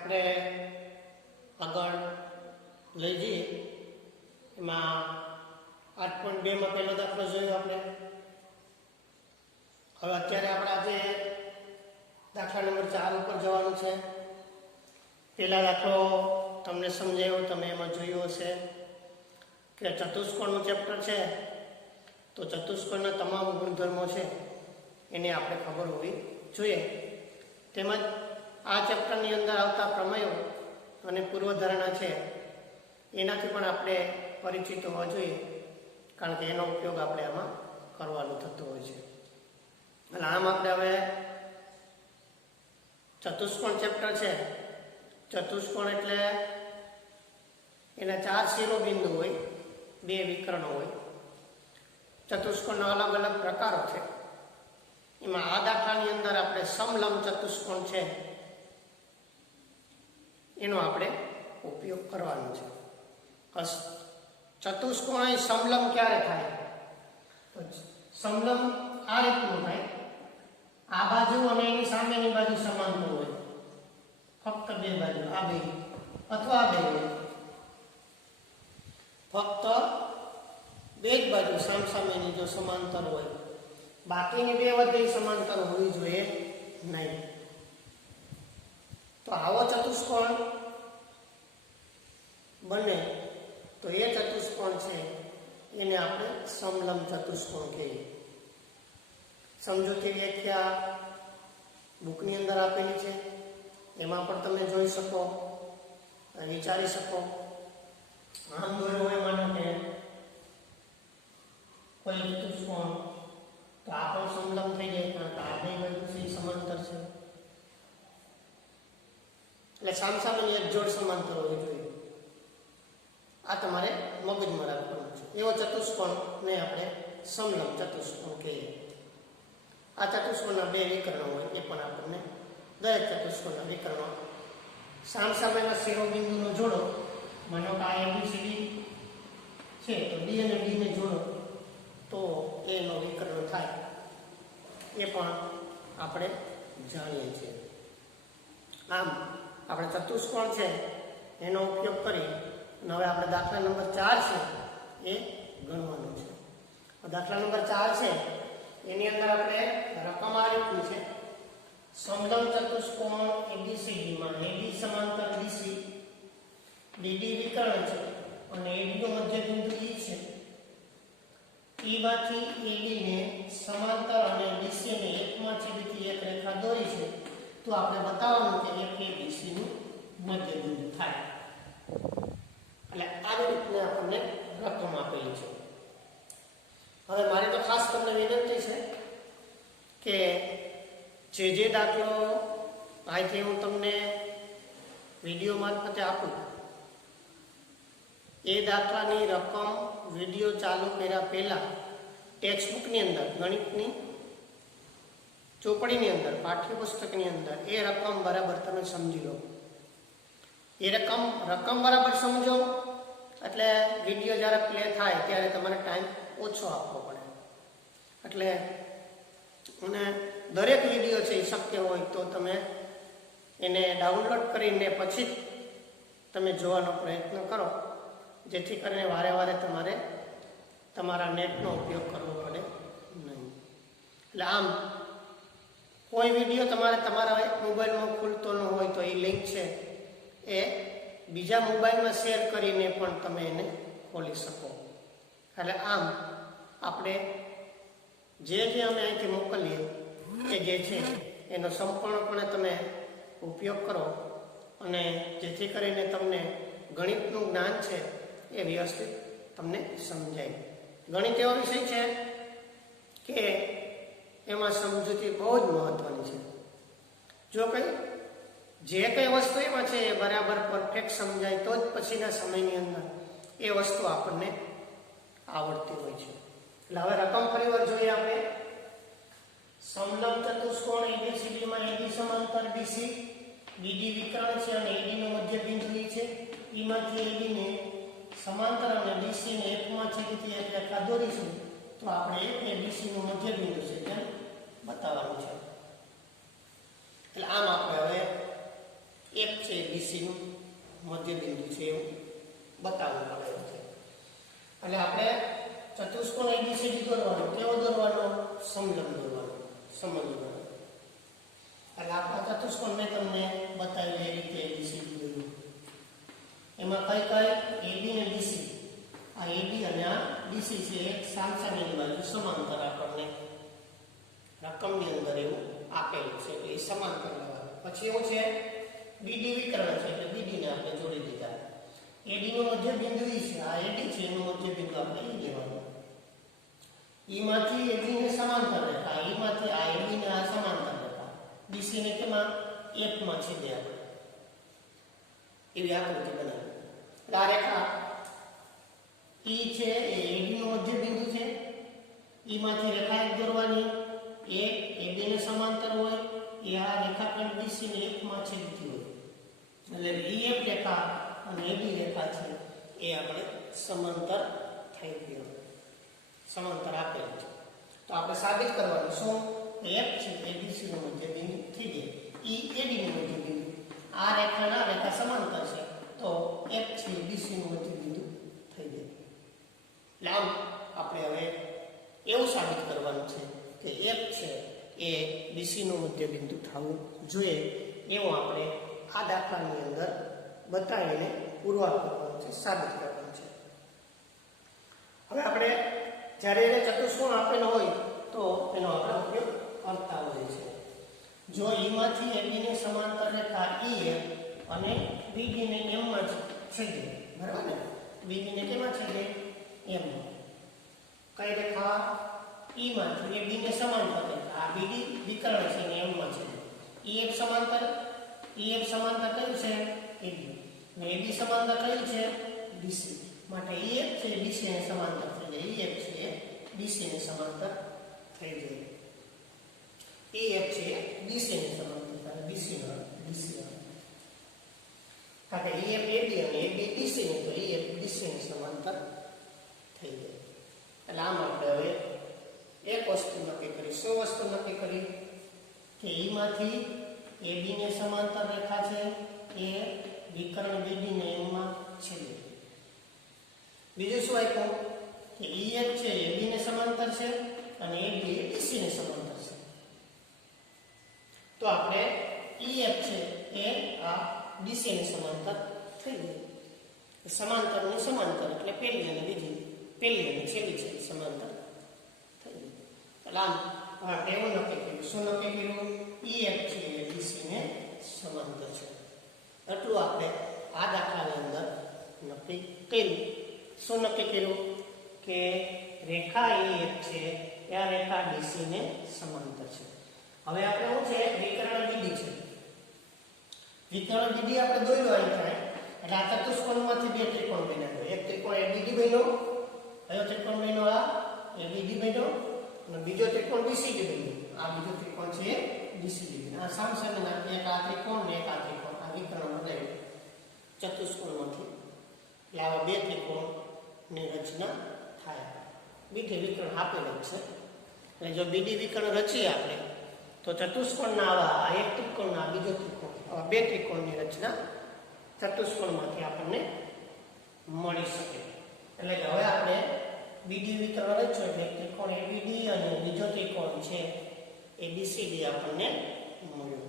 આપણે આગળ લઈ જઈએ એમાં 8.2 માં પહેલો દાખલો જોયો આપણે. હવે અત્યારે આપણે આજે દાખલા નંબર 4 ઉપર જવાનું છે. પહેલા દાખલો તમને સમજાયો, તમે એમાં જોયું હશે કે ચતુષ્કોણનું ચેપ્ટર છે, તો ચતુષ્કોણના તમામ ગુણધર્મો છે એને આપણે ખબર હોવી જોઈએ. તેમજ આ ચેપ્ટરની અંદર આવતા પ્રમેયો અને પૂર્વધારણા છે એનાથી પણ આપણે પરિચિત હોવા જોઈએ, કારણ કે એનો ઉપયોગ આપણે આમાં કરવાનો થતો હોય છે. એટલે આમ આપણે હવે ચતુષ્કોણ ચેપ્ટર છે. ચતુષ્કોણ એટલે એના 4 શિરોબિંદુ હોય, 2 વિકર્ણો હોય. ચતુષ્કોણના અલગ અલગ પ્રકારો છે. એમાં આ દાખલાની અંદર આપણે સમલંબ ચતુષ્કોણ છે એનો આપણે ઉપયોગ કરવાનો છે. ચતુષ્કોણ અહીં સમલંબ ક્યારે થાય? તો સમલંબ આ રીતનું થાય, આ બાજુ અને એની સામેની બાજુ સમાંતર હોય, ફક્ત 2 બાજુ, આ 2 અથવા આ 2, ફક્ત 2 જ બાજુ સામસામેની જો સમાંતર હોય, બાકીની 2 વચ્ચે સમાંતર હોવી જોઈએ નહીં. તો આવો ચતુષ્કોણ બને તો એ ચતુષ્કોણ છે એને આપણે સમલંબ ચતુષ્કોણ કહીએ. સમજૂતી વ્યાખ્યા બુકની અંદર આપેલી છે, એમાં પણ તમે જોઈ શકો, વિચારી શકો. આમ દોર્યો હોય માનો કે કોઈ ચતુષ્કોણ, તો આ પણ સમલંબ થઈ જાય, કારણ કે આ 2 બાજુ છે સમાંતર છે. એટલે સામસામેની એક જોડ સમાંતર હોવી જોઈએ. આ તમારે મગજમાં રાખવાનું છે. એવો ચતુષ્કોણને આપણે સમલંબ ચતુષ્કોણ કહીએ. આ ચતુષ્કોણના 2 વિકર્ણો હોય, એ પણ આપણને દરેક ચતુષ્કોણના વિકર્ણો સામસામેના શિરોબિંદુનો જોડો, માનો કે આ ABCD છે તો D અને D ને જોડો તો એનો વિકર્ણ થાય, એ પણ આપણે જાણીએ છીએ. આમ આપણે ચતુષ્કોણ છે એનો ઉપયોગ કરી હવે આપણે દાખલા નંબર 4 છે એ ગણવાનું છે. દાખલા નંબર 4 છે એની અંદર આપણે રકમ આ રીતની છે. સમલંબ ચતુષ્કોણ ABCD માં AD સમાંતર BC, DD વિકર્ણ છે અને AD નો મધ્ય બિંદુ E છે. E માંથી AD ને સમાંતર અને BC ને એકમાં છેદતી એક રેખા દોરી છે, તો આપણે બતાવવાનું કે FABC નું મધ્ય બિંદુ થાય. એટલે આવી રીતના આપણને રકમ આપેલી છે. હવે મારી તો ખાસ તમને વિનંતી છે કે જે દાખલો અહીંથી હું તમને વિડીયો મારફતે આપું, એ દાખલાની રકમ વિડીયો ચાલુ કર્યા પહેલા ટેક્સ્ટબુકની અંદર, ગણિતની ચોપડીની અંદર, પાઠ્યપુસ્તકની અંદર એ રકમ બરાબર તમે સમજી લો. એ રકમ બરાબર સમજો એટલે વિડીયો જ્યારે પ્લે થાય ત્યારે તમારે ટાઈમ ઓછો આપવો પડે. એટલે અને દરેક વિડીયો છે એ શક્ય હોય તો તમે એને ડાઉનલોડ કરીને પછી તમે જોવાનો પ્રયત્ન કરો, જેથી કરીને વારે વારે તમારે તમારા નેટનો ઉપયોગ કરવો પડે નહીં. એટલે આમ કોઈ વિડીયો તમારા મોબાઈલમાં ખુલતો ન હોય તો એ લિંક છે એ બીજા મોબાઈલમાં શેર કરીને પણ તમે એને ખોલી શકો. એટલે આમ આપણે જે અમે અહીંથી મોકલીએ એ જે છે એનો સંપૂર્ણપણે તમે ઉપયોગ કરો, અને જેથી કરીને તમને ગણિતનું જ્ઞાન છે એ વ્યવસ્થિત તમને સમજાય. ગણિત એવો વિષય છે કે એમાં સમજૂતી બહુ જ મહત્વની છે. જો જે કઈ વસ્તુ એમાં છે એ બરાબર પરફેક્ટ સમજાય તો જ પછીના સમયની અંદર એ વસ્તુ આપણને આવડતી હોય છે. એટલે હવે રકમ ફરીવાર જોઈએ આપણે. સમલંબ ચતુષ્કોણ ABCD માં AD સમાંતર BC, DD વિકર્ણ છે અને AD નો મધ્ય બિંદુ E છે. E માંથી AD ને સમાંતર અને BC ને એકમાં છેદતી એક રેખા દોરીશું, તો આપણે ABC નું મધ્ય બિંદુ છે તેમ બતાવવાનું છે. એટલે આમ આપણે હવે F છે BC નું મધ્ય બિંદુ છે એવું બતાવવું પડે છે. એટલે આપણે ચતુષ્કોણ ABCD દોરવાનો, કેવો દોરવાનો? સમલંબ દોરવાનો, સમલંબ. એટલે આપણા ચતુષ્કોણ મેં તમને બતાવ્યું એ રીતે ABCD દોર્યું. એમાં કઈ AB ને BC, આ AB અને આ BC છે એક સામસામેની બાજુ સમાંતર આપણને રકમની અંદર એવું આપેલું છે એટલે એ સમાંતર લેવાનું. પછી એવું છે BD વિકર્ણ છે એટલે BD ને આપણે જોડી દીધા. AD નું મધ્ય બિંદુ E છે, આ AD છે એનું મધ્ય બિંદુ આપણે E લેવાનું. E માંથી AB ને સમાંતર રેખા, E માંથી આ AB ને આ સમાંતર રેખા, BC ને કેમાં F માં છેદે આપણે એવી આકૃતિ બનાવી. આ રેખા E છે એ AD નું મધ્ય બિંદુ છે. E માંથી રેખા એક દોરવાની, એ AB ને સમાંતર હોય, એ આ રેખાખંડ BC ને F માં છેદતી હોય. એટલે EF રેખા અને AB રેખા છે એ આપણે સમાંતર થઈ ગયો, સમાંતર આપેલ છે. તો આપણે સાબિત કરવાનું શું? F છે એ BC નું મધ્ય બિંદુ થઈ જાય, E AD નું મધ્ય બિંદુ, આ રેખાના રેખા સમાંતર છે તો F છે BC નું મધ્ય બિંદુ થઈ જાય. એટલે આમ આપણે હવે એવું સાબિત કરવાનું છે કે F છે એ BC નું મધ્ય બિંદુ થવું જોઈએ એવું આપણે આ દાખલાની અંદર બતાવીને પુરવાર કરવાનું છે, સાબિત કરવાનું છે. હવે આપણે જ્યારે એને ચતુષ્કોણ આપેલો હોય તો એનો આપણે ઉપયોગ કરતા હોઈએ છીએ. જો E માંથી AB ને સમાંતર રેખા EF અને BD ને M માં છેદે, બરાબર ને? BD ને કેમાં છેદે? M માં. કઈ રેખા? E માંથી AB ને સમાંતર રેખા, આ BD વિકર્ણ છે ને M માં છેદે. EF સમાંતર કયું છે? AB. ને AB સમાંતર કયું છે? BC. માટે EF છે BC ને સમાંતર થઈ જાય, EF છે BC ને સમાંતર થઈ જાય. EF છે BC ને સમાંતર થાય, BC નો BC કારણ કે EF AB અને AB BC ને તો EF BC ને સમાંતર થઈ જાય. એટલે આમ આપણે હવે એક વસ્તુ નક્કી કરી. શું વસ્તુ નક્કી કરી? કે E માંથી AB ને સમાંતર રેખા છે એ વિકર્ણ BD ને M માં છેદે. બીજું શું આપ્યું? કે EF છે AB ને સમાંતર છે અને AB એ BC ને સમાંતર છે. તો આપણે EF છે એ આ BC ને સમાંતર થઈ ગઈ. સમાંતરની સમાંતર એટલે પહેલી અને બીજી, પહેલી અને છેલ્લી છે સમાંતર થઈ ગઈ. એટલે આમ એવું નક્કી કર્યું. શું નક્કી કર્યું? EF છે એ BC ને સમાંતર છે. એટલું આપણે આ દાખલાની અંદર નક્કી કર્યું. શું નક્કી કર્યું? કે રેખા EF છે એ આ રેખા BC ને સમાંતર છે. હવે આપણે શું છે? વિકર્ણ BD છે. વિકર્ણ BD આપણે દોર્યો અહીં થાય એટલે આ ચતુષ્કોણમાંથી બે ત્રિકોણ બન્યા. એક ત્રિકોણ ABD બન્યો, કયો ત્રિકોણ બન્યો? આ ABD બન્યો, અને બીજો ત્રિકોણ BCD બન્યો. આ બીજો ત્રિકોણ છે BCD. આ સામસામેના એક આ ત્રિકોણ ને એક આ ત્રિકોણ, આ વિકર્ણ બદલાયું ચતુષ્કોણમાંથી. એટલે આવા બે ત્રિકોણની રચના થાય. બીજે વિકર્ણ આપેલ જ છે. એટલે જો BD વિકર્ણ રચીએ આપણે તો ચતુષ્કોણના આવા એક ત્રિકોણના બીજો ત્રિકોણ, આવા બે ત્રિકોણની રચના ચતુષ્કોણમાંથી આપણને મળી શકે. એટલે કે હવે આપણે BD વિકર્ણ રચ્યો એટલે ત્રિકોણ ABD અને બીજો ત્રિકોણ છે ABCD આપણને મળ્યો.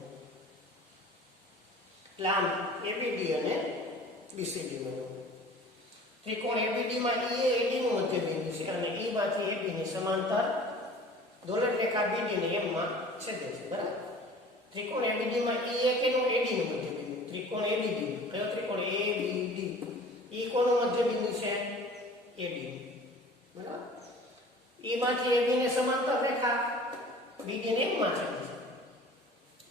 એટલે આમ ABD અને BCD મળ્યું. ત્રિકોણ ABD માં E એ AD નું મધ્ય બિંદુ છે અને E માંથી AB ની સમાંતર દોલન રેખા BD ને M માં છેદે છે, બરાબર? ત્રિકોણ ABD માં E એ કેનું? AD નું મધ્ય બિંદુ. ત્રિકોણ ABD, કયો ત્રિકોણ? ABD. E કોનું મધ્ય બિંદુ છે? AD, બરાબર? E માંથી AB ને સમાંતર રેખા BD ને M માં છેદે છે.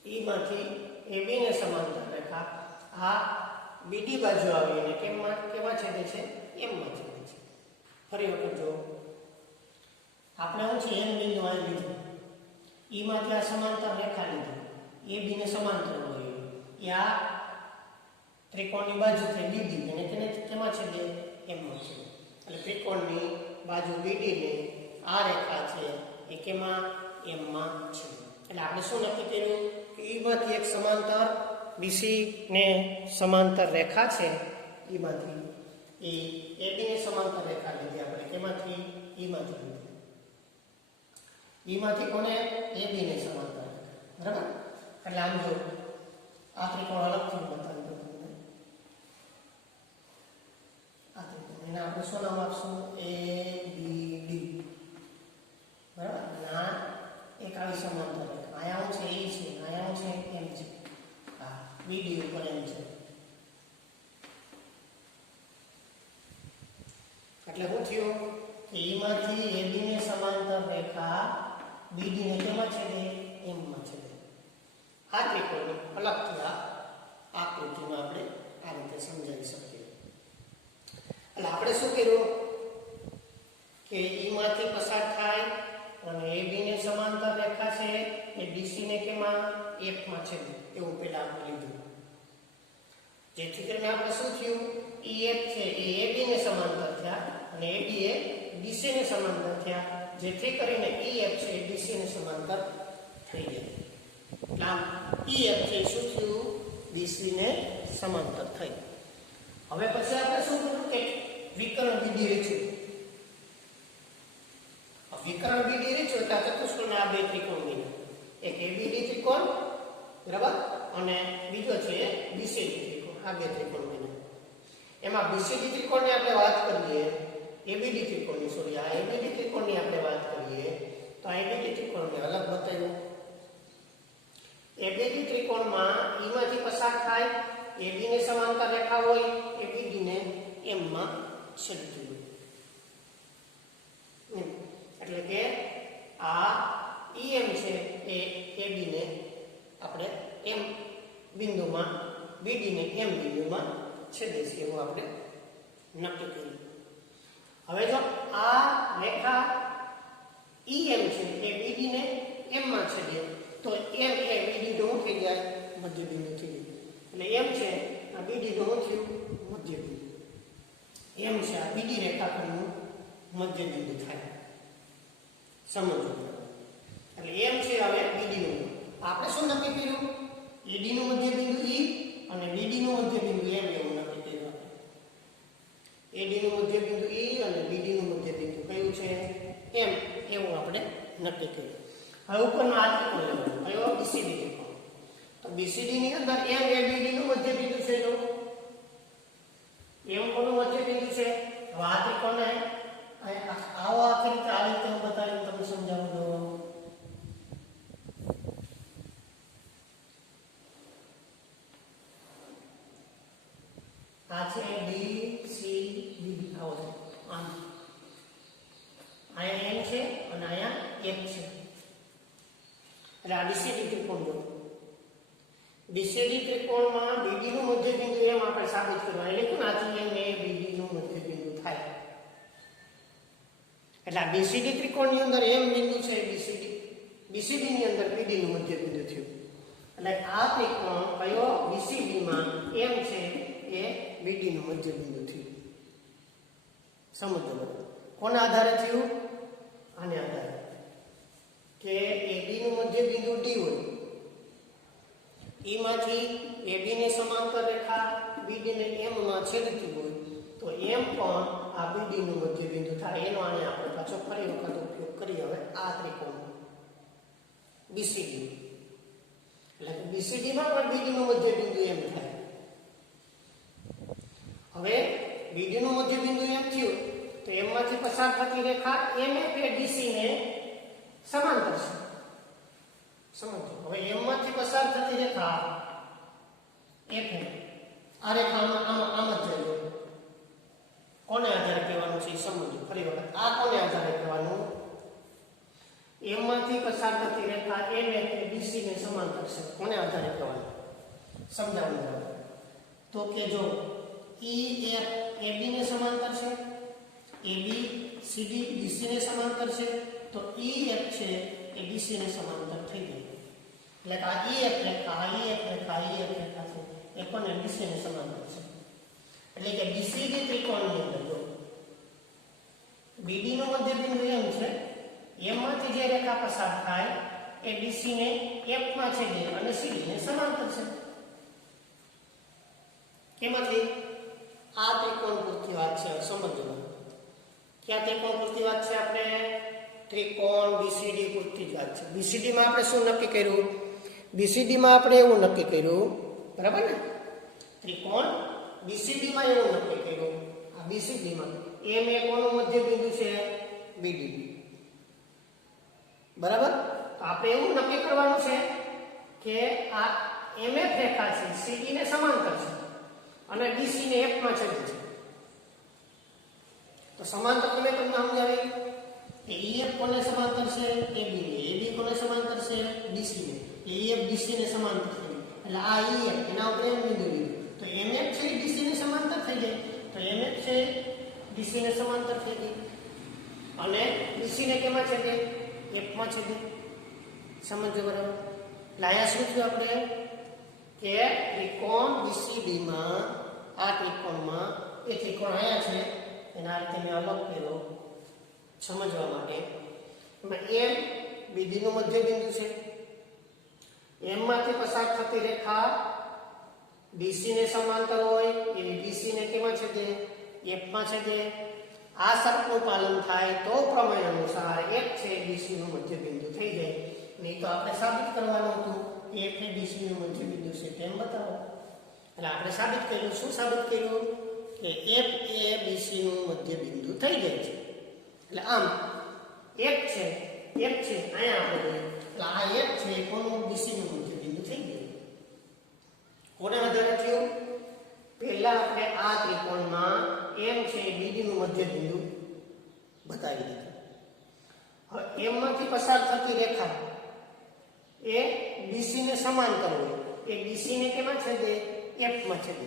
E માંથી AB ને સમાંતર રેખા આ BD બાજુ આવીને કેમાં છેદે છે? M માં છેદે છે. ફરી વખત જો આપણે શું છે? M બિંદુ અહીં લીધું, E માંથી આ સમાંતર રેખા લીધી, AB ને સમાંતર હોય એ આ ત્રિકોણની બાજુ છે BD અને તેને કેમાં છેદે? M માં છેદે. એટલે ત્રિકોણની બાજુ BD ને આ રેખા છે એ કેમાં? M માં છેદે. એટલે આપણે શું નક્કી કર્યું? કે E માંથી એક સમાંતર બીસી ને સમાંતર રેખા છે એમાંથી એ એબી ને સમાંતર રેખા લીધી આપણે કેમાંથી ઈમાંથી લીધી ઈમાંથી કોને એબી ને સમાંતર બરાબર એટલે આમ જો આ ત્રિકોણ અલગથી બતાવી દઉં તમને આ ત્રિકોણ એને આપણે શું નામ આપશું એ બી ડી બરાબર ના એક આવી સમાંતર રેખા આયા છે એ છે આયા છે એમ છે હા બીડી ઉપર એમ છે એટલે શું થયું કે ઈમાંથી એબી ને સમાંતર રેખા બીડી ને કેમાં છેદે એમ માં છેદે આ ત્રિકોણને અલગથી આ આકૃતિમાં આપણે આ રીતે સમજાવી શકીએ એટલે આપણે શું કર્યું કે ઈમાંથી પસાર થાય અને એબી ને સમાંતર રેખા છે એ બીસી ને કેમાં એફ માં છેદે એવું પહેલા આપણે લીધું જેથી કરીને આપણે શું થયું ઈએફ છે એ એબી ને સમાંતર થયા અને એબી એ બીસી ને સમાંતર થયા જેથી કરીને ઈએફ છે એ બીસી ને સમાંતર થઈ જાય એટલે આમ ઈએફ છે શું થયું બીસી ને સમાંતર થઈ હવે પછી આપણે શું કર્યું કે વિકર્ણ બીડી રચ્યું વિકર્ણ બીડી રચ્યું એટલે ચતુષ્કોણના આ બે ત્રિકોણ બન્યા એક એબીડી ત્રિકોણ બરાબર અને બીજો છે બીસીડી ત્રિકોણ આ બે ત્રિકોણ બન્યા એમાં બીસીડી ત્રિકોણની આપણે વાત કરીએ એબીડી ત્રિકોણની સોરી આ એબીડી ત્રિકોણની આપણે વાત કરીએ તો આ એબીડી ત્રિકોણને અલગ બતાવ્યું એબીડી ત્રિકોણમાં ઈમાંથી પસાર થાય એબી ને સમાંતર રેખા હોય એબીડી ને એમ માં છેદતી હોય એટલે કે આ ઈએમ છે એ એબી ને આપણે એમ બિંદુમાં બીડી ને એમ બિંદુમાં છેદે છે એવું આપણે નક્કી કર્યું હવે જો આ રેખા ઈએમ છે એ બીડી ને એમ માં છેદે તો એમ એ બીડી નું થઈ જાય મધ્ય બિંદુ થઈ જાય એટલે એમ છે આ બીડી નું થયું મધ્ય બિંદુ એમ છે આ બીડી રેખાખંડનું મધ્ય બિંદુ થાય સમજો એટલે એમ છે હવે બીડી નું આપણે શું નક્કી કર્યું એડી નું મધ્ય બિંદુ ઈ અને બીડી નું મધ્ય બિંદુ એમ એવું નક્કી કર્યું એડી નું મધ્ય બિંદુ ઈ અને બીડી નું મધ્ય બિંદુ કયું છે એમ એવું આપણે નક્કી કર્યું હવે ઉપરનો આ ત્રિકોણ લેવાનો કયો બીસીડી ત્રિકોણ તો બીસીડી ની અંદર એમ એ બીડી નું મધ્ય બિંદુ છે જો એમ કોનું મધ્ય બિંદુ છે હવે આ ત્રિકોણને આવો આખી રીતે આ રીતે હું બતાવીને તમને સમજાવું દો આ છે ડી સી ડી આવો છે આમ અહીંયા એમ છે અને અહીંયા એમ છે એટલે આ બીસીડી ત્રિકોણ જો બીસીડી ત્રિકોણમાં બીડી નું મધ્ય બિંદુ એમ આપણે સાબિત કરવાનું એટલે કોણ આથી એમ એ બીડી નું મધ્ય બિંદુ થાય એટલે આ બીસીડી ત્રિકોણની અંદર એમ બિંદુ છે બીસીડી ની અંદર બીડી નું મધ્ય બિંદુ થયું એટલે આ ત્રિકોણ કયો બીસીડી માં એમ છે એ બીડી નું મધ્ય બિંદુ થયું સમજો કોના આધારે થયું આને આધારે કે એબી નું મધ્ય બિંદુ ડી હોય ઈમાંથી એબી ને સમાંતર રેખા બીડી ને એમ માં છેદતી હોય તો એમ પણ આ બીડી નું મધ્ય બિંદુ થાય એનો આને આપણે પાછો ફરી વખત ઉપયોગ કરીએ હવે આ ત્રિકોણ બીસીડી એટલે કે બીસીડી માં પણ બીડી નું મધ્ય બિંદુ એમ થાય હવે બીડી નું મધ્ય બિંદુ એમ થયું તો એમ માંથી પસાર થતી રેખા એમ એ ડીસી ને સમાંતર છે સમજો હવે એમ માંથી પસાર થતી રેખા એફ આ રેખા આમ જ જાય કોને આધારે કહેવાનું છે સમજો ફરી વખત આ કોને આધારે કહેવાનું એમ માંથી પસાર થતી રેખા એમ એ ડીસી ને સમાંતર છે કોને આધારે કહેવાનું સમજાવવાનું તો કે જો ઈ એફ એબી ને સમાંતર છે એબી સીડી ડીસી ને સમાંતર છે તો ઈ એફ છે એ ડીસી ને સમાંતર થઈ ગઈ એટલે કે આ ઈ એફ રેખા ઈ એફ રેખા ઈ એફ રેખા છે એ પણ ડીસી ને સમાંતર છે એટલે કે બીસીડી ત્રિકોણની અંદર જો બીડી નું મધ્ય બિંદુ એમ છે એમ માંથી જે રેખા પસાર થાય એ બીસી ને એફ માં છેદે અને સીડી ને સમાંતર છે કેમાંથી આ ત્રિકોણ પૂરતી વાત છે સમજજો ક્યાં ત્રિકોણ પૂરતી વાત છે આપણે ત્રિકોણ બીસીડી પૂરતી જ વાત છે બીસીડી માં આપણે શું નક્કી કર્યું બીસીડી માં આપણે એવું નક્કી કર્યું બરાબર ને ત્રિકોણ બીસીડી માં એવું નક્કી કર્યું આ બીસીડી માં એમ એ કોનું મધ્ય બિંદુ છે બીડી બરાબર આપણે એવું નક્કી કરવાનું છે કે આ એમએફ રેખા છે સીડી ને સમાંતર છે અને ડીસી ને એફ માં છેદે છે તો સમાંતર તમે તમને સમજાવી કે ઈએફ કોને સમાંતર છે એબી ને એબી કોને સમાંતર છે ડીસી ને ઈએફ ડીસી ને સમાંતર છે એટલે આ ઈએફ એના ઉપર એમ બિંદુ લીધું તો એમએફ છે ડીસી ને સમાંતર થઈ જાય તો એમએફ છે ડીસી ને સમાંતર થઈ ગઈ અને ડીસી ને કેમાં છેદે એફ માં છેદે સમજો બરાબર લાયા શું થયું આપણે કે ત્રિકોણ બીસીડી માં આ ત્રિકોણમાં એ ત્રિકોણ આયા છે એના રીતે મેં અલગ કર્યો સમજવા માટે એમાં એમ બીડી નું મધ્ય બિંદુ છે એમ માંથી પસાર થતી રેખા બીસી ને સમાંતર હોય એવી બીસી ને કેમાં છેદે એફ માં છેદે આ શરતનું પાલન થાય તો પ્રમેય અનુસાર એક છે બીસી નું મધ્ય બિંદુ થઈ જાય નહીં તો આપણે સાબિત કરવાનું હતું એફ એ બીસી નું મધ્ય બિંદુ છે તેમ બતાવો એટલે આપણે સાબિત કર્યું શું સાબિત કર્યું કે એફ એ બીસી નું મધ્ય બિંદુ થઈ જાય છે એટલે આમ એક છે અહીંયા આપણે જોઈએ એટલે આ એક છે કોનું બીસી નું મધ્ય બિંદુ થઈ ગયું કોને આધારે થયું પહેલા આપણે આ ત્રિકોણમાં એમ છે બીડી નું મધ્ય બિંદુ બતાવી દીધું હવે એમ માંથી પસાર થતી રેખા એ બીસી ને સમાંતર હોય એ બીસી ને કેમાં છેદે એફ માં છેદે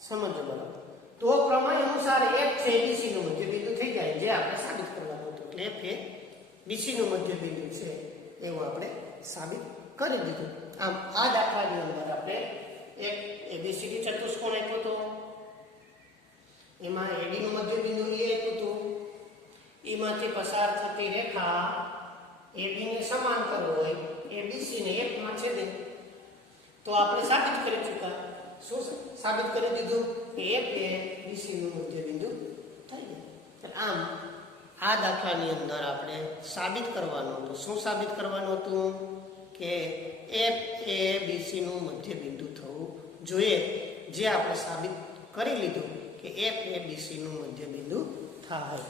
સમજો બરાબર તો પ્રમેય અનુસાર એફ છે બીસી નું મધ્ય બિંદુ થઈ જાય જે આપણે સાબિત કરવાનું હતું એટલે એફ એ બીસી નું મધ્ય બિંદુ છે એવું આપણે સાબિત કરી દીધું આમ આ દાખલાની અંદર આપણે એક એબીસીડી ચતુષ્કોણ આપ્યો હતો એમાં એડી નું મધ્ય બિંદુ એ આપ્યું હતું એમાંથી પસાર થતી રેખા એબી ને સમાંતર હોય એબીસી ને એક માં છેદે તો આપણે સાબિત કરી ચૂક્યા શું સાબિત કરી દીધું કે એક એ બીસી નું મધ્ય બિંદુ થઈ ગયું આમ આ દાખલાની અંદર આપણે સાબિત કરવાનું હતું શું સાબિત કરવાનું હતું કે એફ એ બીસી નું મધ્ય બિંદુ થવું જોઈએ જે આપણે સાબિત કરી લીધું કે એફ એ બીસી નું મધ્ય બિંદુ થાય